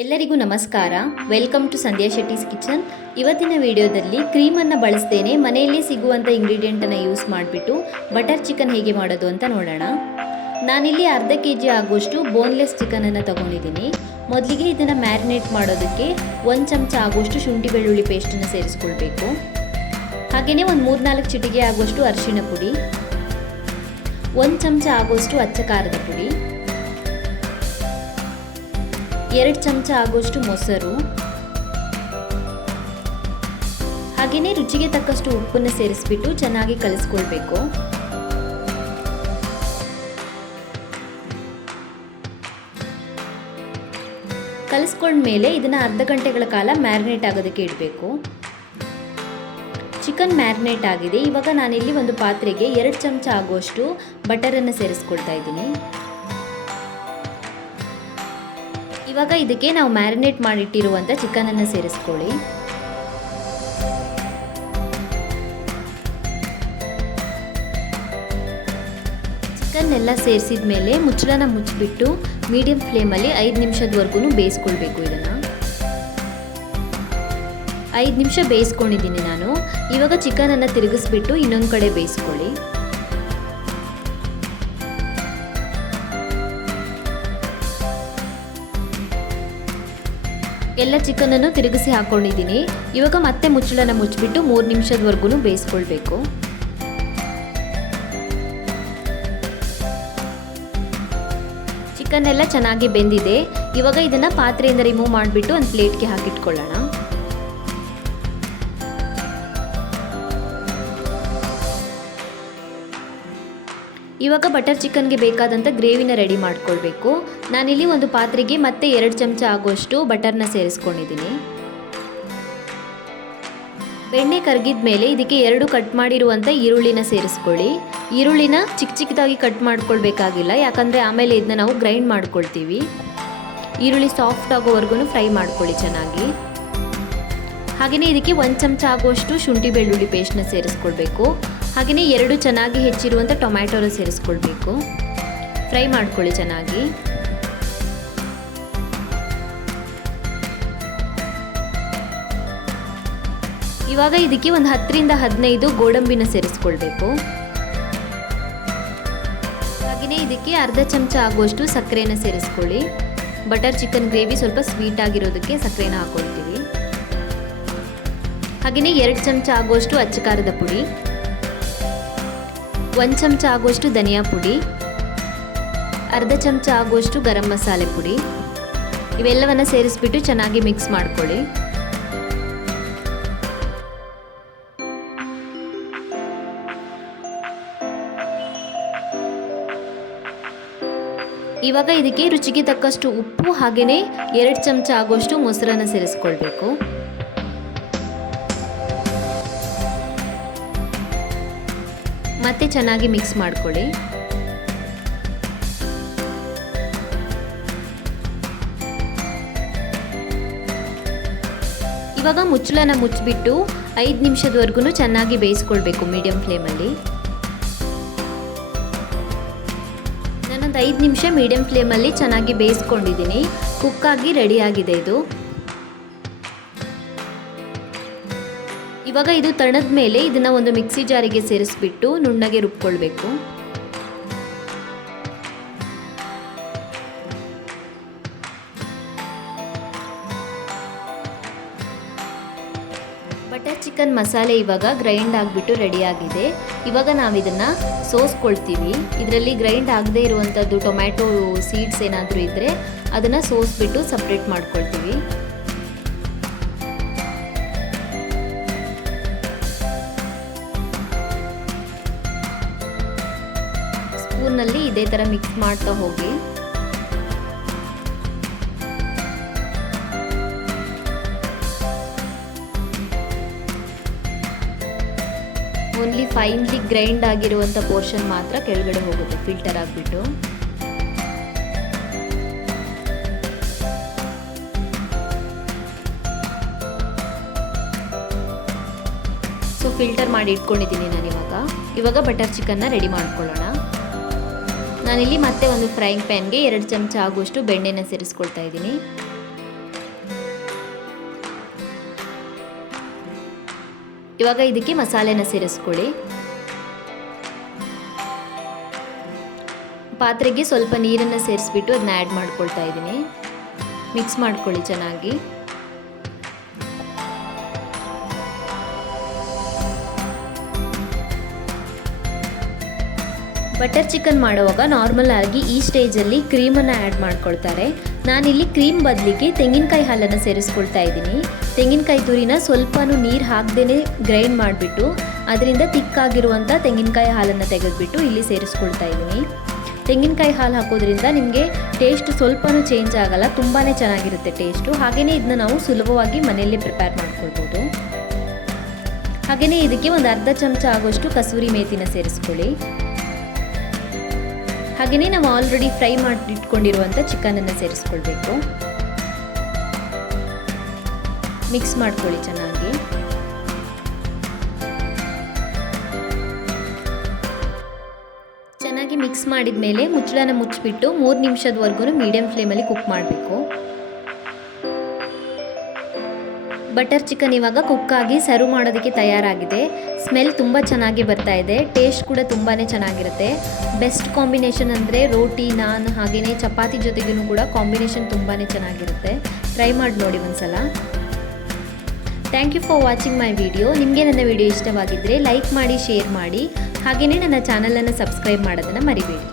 ಎಲ್ಲರಿಗೂ ನಮಸ್ಕಾರ. Welcome to Sandhya Shetty's kitchen. ಇವತ್ತಿನ ವಿಡಿಯೋದಲ್ಲಿ ಕ್ರೀಮನ್ನು ಬಳಸದೇನೆ ಮನೆಯಲ್ಲಿ ಸಿಗುವಂಥ ಇಂಗ್ರೀಡಿಯೆಂಟನ್ನು ಯೂಸ್ ಮಾಡಿಬಿಟ್ಟು ಬಟರ್ ಚಿಕನ್ ಹೇಗೆ ಮಾಡೋದು ಅಂತ ನೋಡೋಣ. ನಾನಿಲ್ಲಿ ಅರ್ಧ kg ಆಗುವಷ್ಟು ಬೋನ್ಲೆಸ್ ಚಿಕನನ್ನು ತಗೊಂಡಿದ್ದೀನಿ. ಮೊದಲಿಗೆ ಇದನ್ನು ಮ್ಯಾರಿನೇಟ್ ಮಾಡೋದಕ್ಕೆ 1 ಚಮಚ ಆಗುವಷ್ಟು ಶುಂಠಿ ಬೆಳ್ಳುಳ್ಳಿ ಪೇಸ್ಟನ್ನು ಸೇರಿಸ್ಕೊಳ್ಬೇಕು. ಹಾಗೆಯೇ ಒಂದು 3-4 ಚಿಟಿಕೆ ಆಗುವಷ್ಟು ಅರಿಶಿಣ ಪುಡಿ, 1 ಚಮಚ ಆಗುವಷ್ಟು ಅಚ್ಚ ಖಾರದ ಪುಡಿ, 2 ಚಮಚ ಆಗುವಷ್ಟು ಮೊಸರು, ಹಾಗೆಯೇ ರುಚಿಗೆ ತಕ್ಕಷ್ಟು ಉಪ್ಪನ್ನು ಸೇರಿಸ್ಬಿಟ್ಟು ಚೆನ್ನಾಗಿ ಕಲಿಸ್ಕೊಳ್ಬೇಕು. ಕಲಿಸ್ಕೊಂಡ್ಮೇಲೆ ಇದನ್ನು ಅರ್ಧ ಗಂಟೆಗಳ ಕಾಲ ಮ್ಯಾರಿನೇಟ್ ಆಗೋದಕ್ಕೆ ಇಡಬೇಕು. ಚಿಕನ್ ಮ್ಯಾರಿನೇಟ್ ಆಗಿದೆ. ಇವಾಗ ನಾನಿಲ್ಲಿ ಒಂದು ಪಾತ್ರೆಗೆ 2 ಚಮಚ ಆಗುವಷ್ಟು ಬಟರನ್ನು ಸೇರಿಸ್ಕೊಳ್ತಾ ಇದ್ದೀನಿ. ಇವಾಗ ಇದಕ್ಕೆ ನಾವು ಮ್ಯಾರಿನೇಟ್ ಮಾಡಿಟ್ಟಿರುವಂಥ ಚಿಕನನ್ನು ಸೇರಿಸ್ಕೊಳ್ಳಿ. ಚಿಕನ್ ಎಲ್ಲ ಸೇರಿಸಿದ ಮೇಲೆ ಮುಚ್ಚಳನ ಮುಚ್ಚಿಬಿಟ್ಟು ಮೀಡಿಯಂ ಫ್ಲೇಮಲ್ಲಿ 5 ನಿಮಿಷದವರೆಗೂ ಬೇಯಿಸ್ಕೊಳ್ಬೇಕು. ಇದನ್ನು 5 ನಿಮಿಷ ಬೇಯಿಸ್ಕೊಂಡಿದ್ದೀನಿ ನಾನು. ಇವಾಗ ಚಿಕನನ್ನು ತಿರುಗಿಸ್ಬಿಟ್ಟು ಇನ್ನೊಂದು ಕಡೆ ಬೇಯಿಸ್ಕೊಳ್ಳಿ. ಎಲ್ಲ ಚಿಕನನ್ನು ತಿರುಗಿಸಿ ಹಾಕ್ಕೊಂಡಿದ್ದೀನಿ. ಇವಾಗ ಮತ್ತೆ ಮುಚ್ಚಳನ ಮುಚ್ಚಿಬಿಟ್ಟು 3 ನಿಮಿಷದವರೆಗೂ ಬೇಯಿಸ್ಕೊಳ್ಬೇಕು. ಚಿಕನ್ ಎಲ್ಲ ಚೆನ್ನಾಗಿ ಬೆಂದಿದೆ. ಇವಾಗ ಇದನ್ನು ಪಾತ್ರೆಯಿಂದ ರಿಮೂವ್ ಮಾಡಿಬಿಟ್ಟು ಒಂದು ಪ್ಲೇಟ್ಗೆ ಹಾಕಿಟ್ಕೊಳ್ಳೋಣ. ಇವಾಗ ಬಟರ್ ಚಿಕನ್ಗೆ ಬೇಕಾದಂಥ ಗ್ರೇವಿನ ರೆಡಿ ಮಾಡ್ಕೊಳ್ಬೇಕು. ನಾನಿಲ್ಲಿ ಒಂದು ಪಾತ್ರೆಗೆ ಮತ್ತೆ 2 ಚಮಚ ಆಗುವಷ್ಟು ಬಟರ್ನ ಸೇರಿಸ್ಕೊಂಡಿದ್ದೀನಿ. ಬೆಣ್ಣೆ ಕರಗಿದ ಮೇಲೆ ಇದಕ್ಕೆ 2 ಕಟ್ ಮಾಡಿರುವಂಥ ಈರುಳ್ಳಿನ ಸೇರಿಸ್ಕೊಳ್ಳಿ. ಈರುಳ್ಳಿನ ಚಿಕ್ಕ ಚಿಕ್ಕದಾಗಿ ಕಟ್ ಮಾಡ್ಕೊಳ್ಬೇಕಾಗಿಲ್ಲ, ಯಾಕಂದರೆ ಆಮೇಲೆ ಇದನ್ನ ನಾವು ಗ್ರೈಂಡ್ ಮಾಡ್ಕೊಳ್ತೀವಿ. ಈರುಳ್ಳಿ ಸಾಫ್ಟ್ ಆಗೋವರೆಗೂ ಫ್ರೈ ಮಾಡ್ಕೊಳ್ಳಿ ಚೆನ್ನಾಗಿ. ಹಾಗೆಯೇ ಇದಕ್ಕೆ 1 ಚಮಚ ಆಗುವಷ್ಟು ಶುಂಠಿ ಬೆಳ್ಳುಳ್ಳಿ ಪೇಸ್ಟ್ನ ಸೇರಿಸ್ಕೊಳ್ಬೇಕು. ಹಾಗೆಯೇ 2 ಚೆನ್ನಾಗಿ ಹೆಚ್ಚಿರುವಂಥ ಟೊಮ್ಯಾಟೋನ ಸೇರಿಸ್ಕೊಳ್ಬೇಕು. ಫ್ರೈ ಮಾಡ್ಕೊಳ್ಳಿ ಚೆನ್ನಾಗಿ. ಇವಾಗ ಇದಕ್ಕೆ ಒಂದು 10ರಿಂದ 15 ಗೋಡಂಬಿನ ಸೇರಿಸ್ಕೊಳ್ಬೇಕು. ಹಾಗೆಯೇ ಇದಕ್ಕೆ ಅರ್ಧ ಚಮಚ ಆಗುವಷ್ಟು ಸಕ್ಕರೆನ ಸೇರಿಸ್ಕೊಳ್ಳಿ. ಬಟರ್ ಚಿಕನ್ ಗ್ರೇವಿ ಸ್ವಲ್ಪ ಸ್ವೀಟ್ ಆಗಿರೋದಕ್ಕೆ ಸಕ್ಕರೆನ ಹಾಕೊಳ್ತೀವಿ. ಹಾಗೆಯೇ 2 ಚಮಚ ಆಗುವಷ್ಟು ಅಚ್ಚ ಖಾರದ ಪುಡಿ, 1 ಚಮಚ ಆಗುವಷ್ಟು ಧನಿಯಾ ಪುಡಿ, ಅರ್ಧ ಚಮಚ ಆಗುವಷ್ಟು ಗರಂ ಮಸಾಲೆ ಪುಡಿ, ಇವೆಲ್ಲವನ್ನು ಸೇರಿಸ್ಬಿಟ್ಟು ಚೆನ್ನಾಗಿ ಮಿಕ್ಸ್ ಮಾಡ್ಕೊಳ್ಳಿ. ಇವಾಗ ಇದಕ್ಕೆ ರುಚಿಗೆ ತಕ್ಕಷ್ಟು ಉಪ್ಪು ಹಾಗೆಯೇ 2 ಚಮಚ ಆಗುವಷ್ಟು ಮೊಸರನ್ನು ಸೇರಿಸ್ಕೊಳ್ಬೇಕು. ಮತ್ತೆ ಚೆನ್ನಾಗಿ ಮಿಕ್ಸ್ ಮಾಡ್ಕೊಳ್ಳಿ. ಇವಾಗ ಮುಚ್ಚಳನ ಮುಚ್ಚಿಬಿಟ್ಟು 5 ನಿಮಿಷದವರೆಗೂ ಚೆನ್ನಾಗಿ ಬೇಯಿಸ್ಕೊಳ್ಬೇಕು ಮೀಡಿಯಂ ಫ್ಲೇಮಲ್ಲಿ. ನಾನೊಂದು 5 ನಿಮಿಷ ಮೀಡಿಯಂ ಫ್ಲೇಮಲ್ಲಿ ಚೆನ್ನಾಗಿ ಬೇಯಿಸ್ಕೊಂಡಿದ್ದೀನಿ. ಕುಕ್ಕಾಗಿ ರೆಡಿಯಾಗಿದೆ ಇದು. ಇವಾಗ ಇದು ತಣದ ಮೇಲೆ ಇದನ್ನು ಒಂದು ಮಿಕ್ಸಿ ಜಾರಿಗೆ ಸೇರಿಸ್ಬಿಟ್ಟು ನುಣ್ಣಗೆ ರುಬ್ಕೊಳ್ಬೇಕು. ಬಟರ್ ಚಿಕನ್ ಮಸಾಲೆ ಇವಾಗ ಗ್ರೈಂಡ್ ಆಗಿಬಿಟ್ಟು ರೆಡಿಯಾಗಿದೆ. ಇವಾಗ ನಾವು ಇದನ್ನು ಸೋಸ್ಕೊಳ್ತೀವಿ. ಇದರಲ್ಲಿ ಗ್ರೈಂಡ್ ಆಗದೇ ಇರುವಂಥದ್ದು ಟೊಮ್ಯಾಟೊ ಸೀಡ್ಸ್ ಏನಾದರೂ ಇದ್ದರೆ ಅದನ್ನು ಸೋಸ್ಬಿಟ್ಟು ಸಪ್ರೇಟ್ ಮಾಡ್ಕೊಳ್ತೀವಿ. ಸ್ಪೂನಲ್ಲಿ ಇದೇ ಥರ ಮಿಕ್ಸ್ ಮಾಡ್ತಾ ಹೋಗಿ. ಓನ್ಲಿ ಫೈನ್ಲಿ ಗ್ರೈಂಡ್ ಆಗಿರುವಂಥ ಪೋರ್ಷನ್ ಮಾತ್ರ ಕೆಳಗಡೆ ಹೋಗುತ್ತೆ ಫಿಲ್ಟರ್ ಆಗಿಬಿಟ್ಟು. ಸೊ ಫಿಲ್ಟರ್ ಮಾಡಿ ಇಟ್ಕೊಂಡಿದ್ದೀನಿ ನಾನು. ಇವಾಗ ಬಟರ್ ಚಿಕನ್ನ ರೆಡಿ ಮಾಡ್ಕೊಳ್ಳೋಣ. ನಾನಿಲ್ಲಿ ಮತ್ತೆ ಒಂದು ಫ್ರೈಯಿಂಗ್ ಪ್ಯಾನ್ಗೆ 2 ಚಮಚ ಆಗುವಷ್ಟು ಬೆಣ್ಣೆನ ಸೇರಿಸ್ಕೊಳ್ತಾ ಇದ್ದೀನಿ. ಇವಾಗ ಇದಕ್ಕೆ ಮಸಾಲೆನ ಸೇರಿಸ್ಕೊಳ್ಳಿ. ಪಾತ್ರೆಗೆ ಸ್ವಲ್ಪ ನೀರನ್ನು ಸೇರಿಸ್ಬಿಟ್ಟು ಅದನ್ನ ಆ್ಯಡ್ ಮಾಡ್ಕೊಳ್ತಾ ಇದ್ದೀನಿ. ಮಿಕ್ಸ್ ಮಾಡ್ಕೊಳ್ಳಿ ಚೆನ್ನಾಗಿ. ಬಟರ್ ಚಿಕನ್ ಮಾಡುವಾಗ ನಾರ್ಮಲ್ ಆಗಿ ಈ ಸ್ಟೇಜಲ್ಲಿ ಕ್ರೀಮನ್ನು ಆ್ಯಡ್ ಮಾಡ್ಕೊಳ್ತಾರೆ. ನಾನಿಲ್ಲಿ ಕ್ರೀಮ್ ಬದಲಿಗೆ ತೆಂಗಿನಕಾಯಿ ಹಾಲನ್ನು ಸೇರಿಸ್ಕೊಳ್ತಾ ಇದ್ದೀನಿ. ತೆಂಗಿನಕಾಯಿ ತುರಿನ ಸ್ವಲ್ಪನೂ ನೀರು ಹಾಕದೇ ಗ್ರೈಂಡ್ ಮಾಡಿಬಿಟ್ಟು ಅದರಿಂದ ತಿಕ್ಕಾಗಿರುವಂಥ ತೆಂಗಿನಕಾಯಿ ಹಾಲನ್ನು ತೆಗೆದುಬಿಟ್ಟು ಇಲ್ಲಿ ಸೇರಿಸ್ಕೊಳ್ತಾ ಇದ್ದೀನಿ. ತೆಂಗಿನಕಾಯಿ ಹಾಲು ಹಾಕೋದ್ರಿಂದ ನಿಮಗೆ ಟೇಸ್ಟ್ ಸ್ವಲ್ಪನೂ ಚೇಂಜ್ ಆಗಲ್ಲ, ತುಂಬಾ ಚೆನ್ನಾಗಿರುತ್ತೆ ಟೇಸ್ಟು. ಹಾಗೆಯೇ ಇದನ್ನ ನಾವು ಸುಲಭವಾಗಿ ಮನೆಯಲ್ಲೇ ಪ್ರಿಪೇರ್ ಮಾಡ್ಕೊಳ್ಬೋದು. ಹಾಗೆಯೇ ಇದಕ್ಕೆ ಒಂದು ಅರ್ಧ ಚಮಚ ಆಗೋಷ್ಟು ಕಸೂರಿ ಮೇಥಿನ ಸೇರಿಸ್ಕೊಳ್ಳಿ. ಹಾಗೆಯೇ ನಾವು ಆಲ್ರೆಡಿ ಫ್ರೈ ಮಾಡಿ ಇಟ್ಕೊಂಡಿರುವಂಥ ಚಿಕನನ್ನು ಸೇರಿಸ್ಕೊಳ್ಬೇಕು. ಮಿಕ್ಸ್ ಮಾಡ್ಕೊಳ್ಳಿ ಚೆನ್ನಾಗಿ. ಚೆನ್ನಾಗಿ ಮಿಕ್ಸ್ ಮಾಡಿದ ಮೇಲೆ ಮುಚ್ಚಳನ ಮುಚ್ಚಿಬಿಟ್ಟು 3 ನಿಮಿಷದವರೆಗೂ ಮೀಡಿಯಂ ಫ್ಲೇಮಲ್ಲಿ ಕುಕ್ ಮಾಡಬೇಕು. ಬಟರ್ ಚಿಕನ್ ಇವಾಗ ಕುಕ್ಕಾಗಿ ಸರ್ವ್ ಮಾಡೋದಕ್ಕೆ ತಯಾರಾಗಿದೆ. ಸ್ಮೆಲ್ ತುಂಬ ಚೆನ್ನಾಗಿ ಬರ್ತಾ ಇದೆ. ಟೇಸ್ಟ್ ಕೂಡ ತುಂಬಾ ಚೆನ್ನಾಗಿರುತ್ತೆ. ಬೆಸ್ಟ್ ಕಾಂಬಿನೇಷನ್ ಅಂದರೆ ರೋಟಿ, ನಾನ್ ಹಾಗೆಯೇ ಚಪಾತಿ ಜೊತೆಗೂ ಕೂಡ ಕಾಂಬಿನೇಷನ್ ತುಂಬಾ ಚೆನ್ನಾಗಿರುತ್ತೆ. ಟ್ರೈ ಮಾಡಿ ನೋಡಿ ಒಂದ್ಸಲ. Thank you for watching my video. ನಿಮಗೆ ನನ್ನ ವಿಡಿಯೋ ಇಷ್ಟವಾಗಿದ್ದರೆ ಲೈಕ್ ಮಾಡಿ, ಶೇರ್ ಮಾಡಿ, ಹಾಗೆಯೇ ನನ್ನ ಚಾನಲನ್ನು ಸಬ್ಸ್ಕ್ರೈಬ್ ಮಾಡೋದನ್ನು ಮರಿಬೇಡಿ.